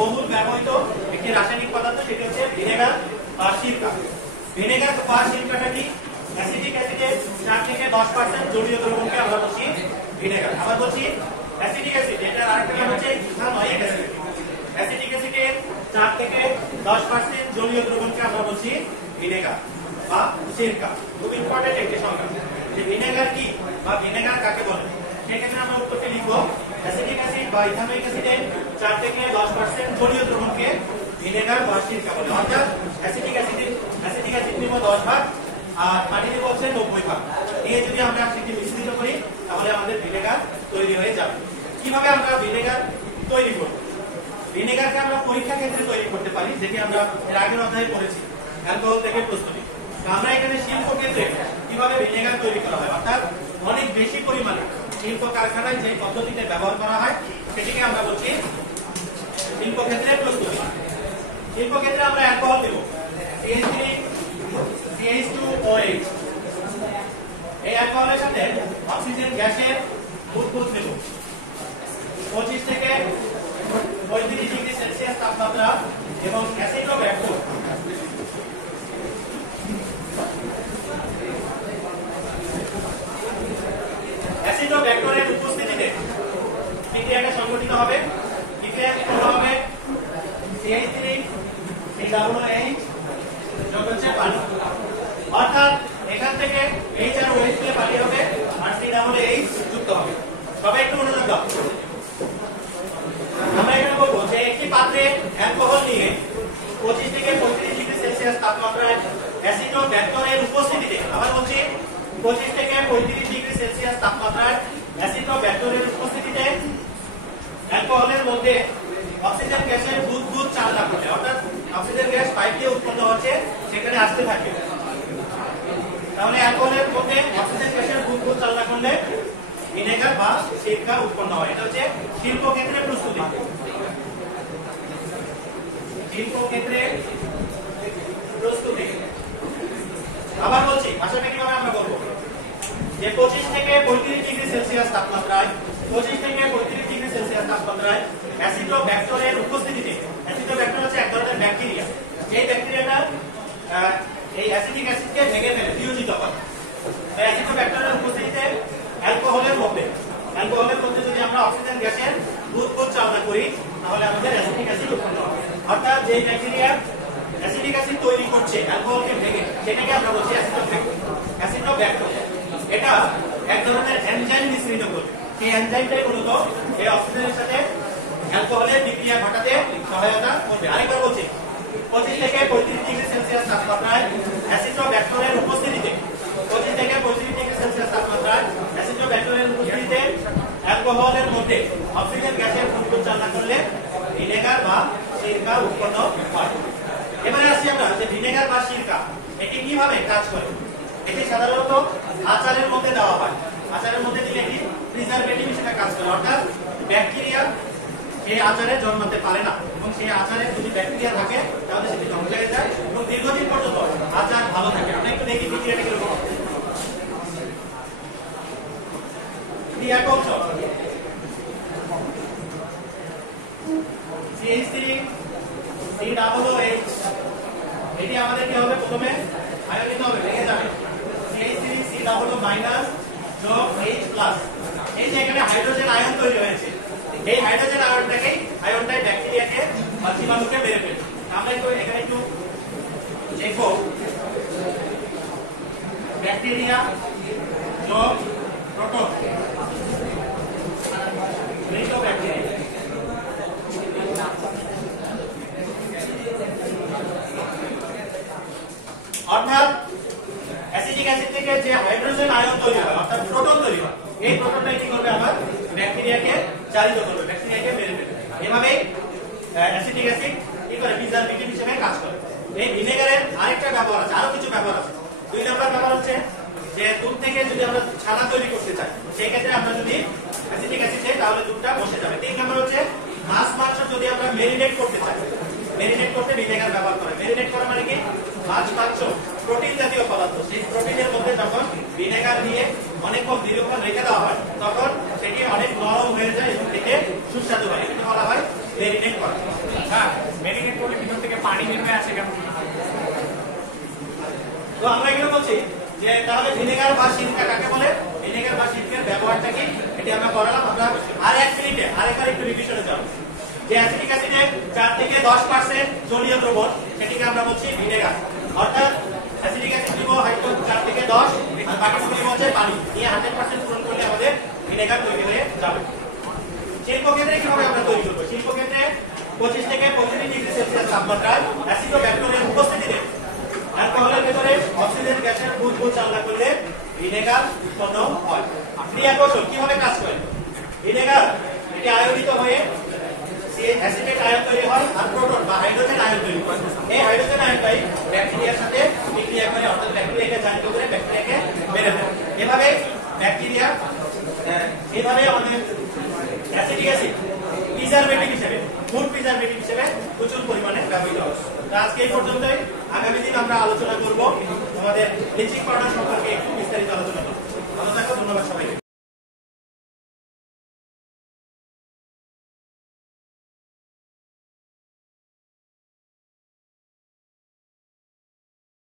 বহুল ব্যবহৃত একটি রাসায়নিক পদার্থ, সেটি হচ্ছে ভিনেগার বা সিরকা। ভিনেগার বা সিরকাটা কি? অ্যাসিটিক অ্যাসিডে 4 থেকে 10% জলীয় দ্রবণকে আমরা বলছি ভিনেগার। আবার বলছি অ্যাসিটিক অ্যাসিড, এটার আরেকটা নাম হচ্ছে ইথানোয়িক অ্যাসিড। অ্যাসিটিক অ্যাসিডে 4 থেকে 10% জলীয় দ্রবণকে আমরা বলছি ভিনেগার বা সিরকা। খুব ইম্পর্টেন্ট একটি সংজ্ঞা যে ভিনেগার কি বা ভিনেগার কাকে বলে। সেক্ষেত্রে আমরা উত্তরটি লিখব অ্যাসিটিক অ্যাসিড বা ইথানোয়িক অ্যাসিডে 4 থেকে 10% জলীয় দ্রবণকে ভিনেগার বা সিরকা বলে। অর্থাৎ অ্যাসিটিক অ্যাসিড নিব 10 ভাগ আর পানি নিব হচ্ছে 90 ভাগ। দিয়ে যদি আমরা সেটি মিশ্রিত করি তাহলে আমাদের ভিনেগার তৈরি হয়ে যাবে। কিভাবে আমরা ভিনেগার তৈরি করব? ভিনেগারকে আমরা পরীক্ষা ক্ষেত্রে তৈরি করতে পারি, যেটি আমরা এর আগের অধ্যায়ে পড়েছি, অ্যালকোহল থেকে প্রস্তুতি। আমরা এখানে শিল্প ক্ষেত্রে কিভাবে ভিনেগার তৈরি করা হয়, অর্থাৎ অনেক বেশি পরিমাণে শিল্প কারখানায় যে পদ্ধতিতে ব্যবহার করা হয় সেটিকে আমরা বলছি শিল্প ক্ষেত্রে প্রস্তুতি। শিল্প ক্ষেত্রে আমরা অ্যালকোহল দেব CH3CH2OH। এই অ্যালকোহলের সাথে অক্সিজেন গ্যাসের বুদবুদ নেব 25 থেকে 35 ডিগ্রি সেলসিয়াস তাপমাত্রা এবং অ্যাসিটোব্যাক্টর অ্যাসিটোব্যাক্টরের উপস্থিতিতে বিক্রিয়াটা সংঘটিত হবে। বিক্রিয়াটি হবে CH3COOH যোগ হচ্ছে পানি। অর্থাৎ এখান থেকে H আর OH মিলে পানি হবে আর COOH যুক্ত হবে। সবাই একটু মনোযোগ দাও। আমরা এখানে বলবো যে একটি পাত্রে অ্যালকোহল নিয়ে 25 থেকে 35 ডিগ্রি সেলসিয়াস তাপমাত্রায় অ্যাসিটোব্যাক্টরের উপস্থিতিতে, আবার বলছি 25 থেকে 35 ডিগ্রি সেলসিয়াস তাপমাত্রায় অ্যাসিটোব্যাক্টরের উপস্থিতিতে অ্যালকোহলের মধ্যে অক্সিজেন গ্যাসের বুদবুদ চালনা করলে, অর্থাৎ অক্সিজেন গ্যাস পাইপ দিয়ে উৎপন্ন হচ্ছে সেখানে আসতে থাকে। তাহলে অ্যালকোহলের মধ্যে অক্সিজেন গ্যাসের বুদবুদ চালনা করলে ভিনেগার বা সিরকা উৎপন্ন হয়। এটা হচ্ছে শিল্প ক্ষেত্রে প্রস্তুতি। শিল্প ক্ষেত্রে প্রস্তুতি। আবার বলছি ভাষাটা কিভাবে আমরা বলবো যে 25 থেকে 35 ডিগ্রি সেলসিয়াস তাপমাত্রায় অ্যাসিটোব্যাক্টরের উপস্থিতিতে, অ্যাসিটোব্যাক্টর হচ্ছে এক ধরনের ব্যাকটেরিয়া, এই ব্যাকটেরিয়াটা এই অ্যাসিটিক অ্যাসিডকে ভেঙে ফেলে বিয়োজিত করে। এই অ্যাসিটোব্যাক্টরের উপস্থিতিতে অ্যালকোহলের মধ্যে যদি আমরা অক্সিজেন গ্যাসের বুদবুদ চালনা করি তাহলে আমাদের অ্যাসিটিক অ্যাসিড উৎপন্ন হবে। অর্থাৎ যে ব্যাকটেরিয়া অ্যাসিটিক অ্যাসিড তৈরি করছে অ্যালকোহলকে ভেঙে, সেটাকে আমরা বলছি অ্যাসিটোব্যাক্টর। এটা এক ধরনের এনজাইম মিশ্রিত করবে। এই এনজাইমটাই মূলত এই অক্সিজেনের সাথে অ্যালকোহলের বিক্রিয়া ঘটাতে সহায়তা করবে। আরেকবার বলছি 25 থেকে 35 ডিগ্রি সেলসিয়াস তাপমাত্রায় অ্যাসিটোব্যাক্টরের উপস্থিতিতে 25 থেকে 35 ডিগ্রি সেলসিয়াস তাপমাত্রায় অ্যাসিটোব্যাক্টরের উপস্থিতিতে অ্যালকোহলের মধ্যে অক্সিজেন গ্যাসের বুদবুদ চালনা করলে ভিনেগার বা সিরকা উৎপন্ন হয়। এবারে আসি আমরা যে ভিনেগার বা সিরকা এটি কিভাবে কাজ করে। এটি সাধারণত আচারের মধ্যে দেওয়া হয়। আচারের মধ্যে দিলে এটি প্রিজারভেটিভ হিসেবে কাজ করে, অর্থাৎ ব্যাকটেরিয়া সেই আচারে জন্মাতে পারে না এবং সেই আচারে যদি ব্যাকটেরিয়া থাকে তাহলে সেটি ধ্বংস হয়ে যায় এবং দীর্ঘদিন পর্যন্ত আচার ভালো থাকে। আমরা একটু দেখি বিক্রিয়াটা কিরকম। ক্রিয়া কৌশল CH3COOH, এটি আমাদের কি হবে, প্রথমে আয়নিত হবে, ভেঙে যাবে। CH3COO- যোগ H+। এই যে এখানে হাইড্রোজেন আয়ন তৈরি হয়েছে, এই হাইড্রোজেন আয়নটাই ব্যাকটেরিয়াকে বা জীবাণুকে মেরে ফেলে। আমরা এখানে একটু দেখো ব্যাকটেরিয়া যোগ প্রোটন, মৃত ব্যাকটেরিয়া। অর্থাৎ অ্যাসিটিক অ্যাসিড থেকে যে হাইড্রোজেন আয়ন তৈরি হয় অর্থাৎ প্রোটন তৈরি হয়, এই প্রোটনটা কি করবে, আবার ব্যাকটেরিয়াকে চালিত করবে, ব্যাকটেরিয়াকে মেরে ফেলবে। এভাবেই অ্যাসিটিক অ্যাসিড কি করে, প্রিজারভেটিভ হিসেবে কাজ করে। এই ভিনেগারের আরেকটা ব্যবহার আছে, আরো কিছু ব্যবহার আছে। 2 নম্বর ব্যবহার হচ্ছে যে দুধ থেকে যদি আমরা ছানা তৈরি করতে চাই সেই ক্ষেত্রে আমরা যদি অ্যাসিটিক অ্যাসিড দেই তাহলে দুধটা বসে যাবে। 3 নম্বর হচ্ছে মাছ মাংস যদি আমরা মেরিনেট করতে চাই, মেরিনেট করতে ভিনেগার ব্যবহার করে। মেরিনেট করা মানে কি, মাছ মাংস প্রোটিন জাতীয় পদার্থ, সেই প্রোটিনের মধ্যে যখন ভিনেগার দিয়ে অনেকক্ষণ দীর্ঘক্ষণ রেখে দেওয়া হয় তখন সেটি অনেক নরম হয়ে যায় এবং খেতে সুস্বাদু হয়, এটাকে বলা হয় মেরিনেট করা। তো আমরা এখানে বলছি যে তাহলে ভিনেগার বা সিরকা কাকে বলে, ভিনেগার বা সিরকার ব্যবহারটা কি, এটি আমরা করালাম। আমরা আর 1 মিনিটে আরেকবার একটু রিভিশনে যাব। যে অ্যাসিটিক অ্যাসিডে 4 থেকে 10% জলীয় দ্রবণ, সেটিকে আমরা বলছি ভিনেগার। অর্থাৎ অ্যাসিটিক অ্যাসিড নিব হয়তো 4 থেকে 10, আর বাকিটুকু নিব হচ্ছে পানি। এই 100% পূরণ করলে আমাদের ভিনেগার তৈরি হয়ে যাবে। শিল্পক্ষেত্রে কিভাবে আমরা তৈরি করব? শিল্পক্ষেত্রে 25 থেকে 35 ডিগ্রি সেলসিয়াস তাপমাত্রায় অ্যাসিড ও ব্যাকটেরিয়ার উপস্থিতিতে অ্যালকোহলের ভিতরে অক্সিজেন গ্যাসের বুদবুদ চালনা করলে ভিনেগার উৎপন্ন হয়। ক্রিয়া কৌশল কিভাবে কাজ করে? ভিনেগার এটি আয়নিত হয়ে অ্যাসিটেট আয়ন তৈরি হয়, আর প্রোটন বা হাইড্রোজেন আয়ন তৈরি হয়। এই হাইড্রোজেন আয়নটাই ব্যাকটেরিয়ার সাথে বিক্রিয়া করে, অর্থাৎ ব্যাকটেরিয়াকে জানিত করে ব্যাকটেরিয়াকে মেরে ফেলে। এভাবে ব্যাকটেরিয়া অনেক অ্যাসিটিক অ্যাসিড প্রিজারভেটিভ হিসেবে, ফুড প্রিজারভেটিভ হিসেবে প্রচুর পরিমাণে ব্যবহৃত হয়। তো আজকে এই পর্যন্তই। আগামী দিন আমরা আলোচনা করব আমাদের ব্লিচিং পাউডার সম্পর্কে একটু বিস্তারিত আলোচনা করব। ভালো থাকো, ধন্যবাদ সবাইকে।